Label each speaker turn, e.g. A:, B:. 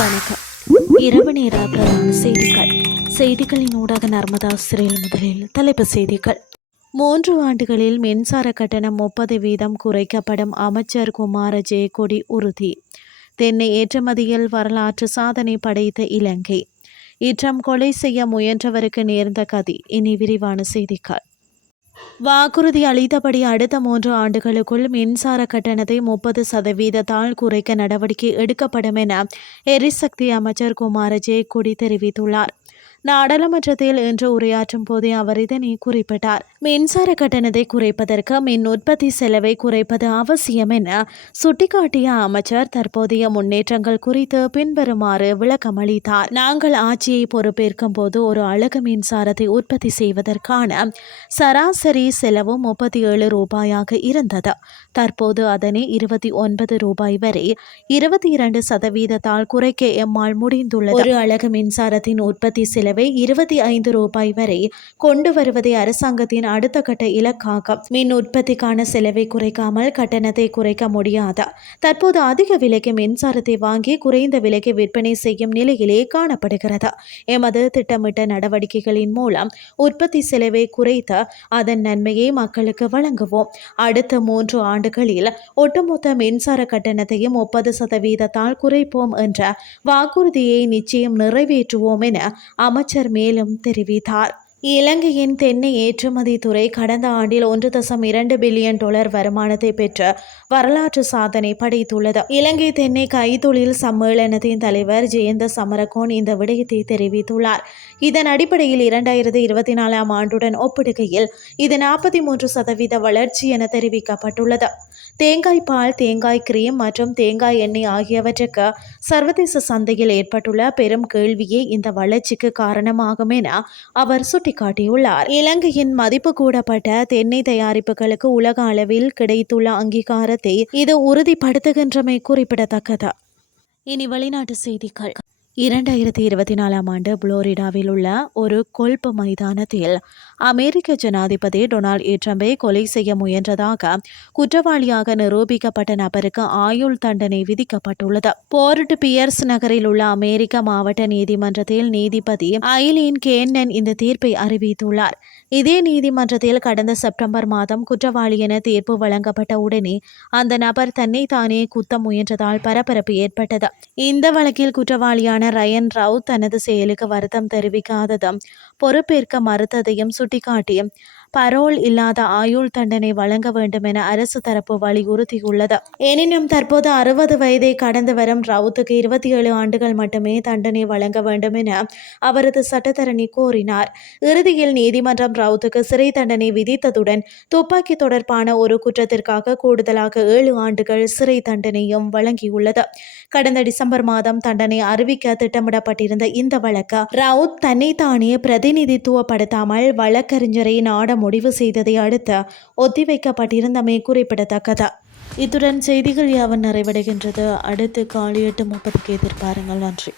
A: வணக்கம். இரவு நேர பிரதான செய்திகள். செய்திகளின் ஊடாக நர்மதா சிறையில் முதலில் தலைப்பு செய்திகள். மூன்று ஆண்டுகளில் மின்சார கட்டணம் முப்பது வீதம் குறைக்கப்படும் அமைச்சர் குமார ஜெயக்கொடி உறுதி. தென்னை ஏற்றுமதியில் வரலாற்று சாதனை படைத்த இலங்கை. இற்றம் கொலை செய்ய முயன்றவருக்கு நேர்ந்த கதி. இனி விரிவான செய்திகள். வாக்குறுதி அளித்தபடி அடுத்த மூன்று ஆண்டுகளுக்குள் மின்சார கட்டணத்தை முப்பது சதவீதத்தால் குறைக்க நடவடிக்கை எடுக்கப்படும் என எரிசக்தி அமைச்சர் குமார ஜெயக்கொடி தெரிவித்துள்ளார். நாடாளுமன்றத்தில் இன்று உரையாற்றும் போதே அவர் இதனை குறிப்பிட்டார். மின்சார கட்டணத்தை குறைப்பதற்கு மின் உற்பத்தி செலவை குறைப்பது அவசியம் என சுட்டிக்காட்டிய அமைச்சர் தற்போதைய முன்னேற்றங்கள் குறித்து பின்வருமாறு விளக்கமளித்தார் நாங்கள் ஆட்சியை பொறுப்பேற்கும் போது ஒரு அழகு மின்சாரத்தை உற்பத்தி செய்வதற்கான சராசரி செலவு முப்பத்தி ஏழு ரூபாயாக இருந்தது. தற்போது அதனை இருபத்தி ஒன்பது ரூபாய் வரை இருபத்தி இரண்டு சதவீதத்தால் குறைக்க எம்மால் முடிந்துள்ளது. ஒரு அழகு மின்சாரத்தின் உற்பத்தி செலவை இருபத்தி ஐந்து ரூபாய் வரை கொண்டு வருவதே அரசாங்கத்தின் அடுத்த கட்ட இலக்காகும் மின் உற்பத்திக்கான செலவை குறைக்காமல் கட்டணத்தை குறைக்க முடியாதா? தற்போது அதிக விலைக்கு மின்சாரத்தை வாங்கி குறைந்த விலைக்கு விற்பனை செய்யும் நிலையிலே காணப்படுகிறது? எமது திட்டமிட்ட நடவடிக்கைகளின் மூலம் உற்பத்தி செலவை குறைத்து அதன் நன்மையை மக்களுக்கு வழங்குவோம். அடுத்த மூன்று ஆண்டுகளில் ஒட்டுமொத்த மின்சார கட்டணத்தையும் முப்பது சதவீதத்தால் குறைப்போம் என்ற வாக்குறுதியை நிச்சயம் நிறைவேற்றுவோம் என அமைச்சர் மேலும் தெரிவித்தார். இலங்கையின் தென்னை ஏற்றுமதி துறை கடந்த ஆண்டில் ஒன்று தசம் இரண்டு பில்லியன் டாலர் வருமானத்தை பெற்ற வரலாற்று சாதனை படைத்துள்ளது. இலங்கை தென்னை கைத்தொழில் சம்மேளனத்தின் தலைவர் ஜெயந்த சமரகோன் இந்த விடயத்தை தெரிவித்துள்ளார். இதன் அடிப்படையில் இரண்டாயிரத்தி இருபத்தி நாலாம் ஆண்டுடன் ஒப்பிடுகையில் இது நாற்பத்தி மூன்று சதவீத வளர்ச்சி என தெரிவிக்கப்பட்டுள்ளது. தேங்காய் பால் தேங்காய் கிரீம் மற்றும் தேங்காய் எண்ணெய் ஆகியவற்றுக்கு சர்வதேச சந்தையில் ஏற்பட்டுள்ள பெரும் கேள்வியே இந்த வளர்ச்சிக்கு காரணமாகும் என அவர் சுட்டிக்காட்டியுள்ளார். இலங்கையின் மதிப்பு கூடப்பட்ட தென்னை தயாரிப்புகளுக்கு உலக அளவில் கிடைத்துள்ள அங்கீகாரத்தை இது உறுதிப்படுத்துகின்றமை குறிப்பிடத்தக்கது. இனி வெளிநாட்டு செய்திகள். இரண்டாயிரத்தி இருபத்தி நாலாம் ஆண்டு புளோரிடாவில் உள்ள ஒரு கொல்பு மைதானத்தில் அமெரிக்க ஜனாதிபதி டொனால்ட் ட்ரம்பை கொலை செய்ய முயன்றதாக குற்றவாளியாக நிரூபிக்கப்பட்ட நபருக்கு ஆயுள் தண்டனை விதிக்கப்பட்டுள்ளது. போர்ட் பியர்ஸ் நகரில் உள்ள அமெரிக்க மாவட்ட நீதிமன்றத்தில் நீதிபதி ஐலீன் கேன்னன் இந்த தீர்ப்பை அறிவித்துள்ளார். இதே நீதிமன்றத்தில் கடந்த செப்டம்பர் மாதம் குற்றவாளி என தீர்ப்பு வழங்கப்பட்ட உடனே அந்த நபர் தன்னை தானே குத்த முயன்றதால் பரபரப்பு ஏற்பட்டது. இந்த வழக்கில் குற்றவாளியான ரயன் ராவ் தனது செயலுக்கு வருத்தம் தெரிவிக்காததும். பொறுப்பேற்க மறுத்ததையும் சுட்டிக்காட்டி பரோல் இல்லாத ஆயுள் தண்டனை வழங்க வேண்டும் என அரசு தரப்பு வலியுறுத்தியுள்ளது. எனினும் தற்போது அறுபது வயதை கடந்து வரும் ரவுத்துக்கு இருபத்தி ஏழு ஆண்டுகள் மட்டுமே தண்டனை வழங்க வேண்டும் என அவரது சட்டத்தரணி கோரினார். இறுதியில் நீதிமன்றம் ரவுத்துக்கு சிறை தண்டனை விதித்ததுடன் துப்பாக்கி தொடர்பான ஒரு குற்றத்திற்காக கூடுதலாக ஏழு ஆண்டுகள் சிறை தண்டனையும் வழங்கியுள்ளது. கடந்த டிசம்பர் மாதம் தண்டனை அறிவிக்க திட்டமிடப்பட்டிருந்த இந்த வழக்கு ரவுத் தன்னைத்தானே பிரதிநிதித்துவப்படுத்தாமல் வழக்கறிஞரை நாட முடிவு செய்ததை அடுத்து ஒத்திவைக்கப்பட்டிருந்தமை குறிப்பிடத்தக்கது. இத்துடன் செய்திகள் யாவன் நிறைவடைகின்றது. அடுத்து காலை எட்டு முப்பதுக்கு எதிர்பாருங்கள். நன்றி.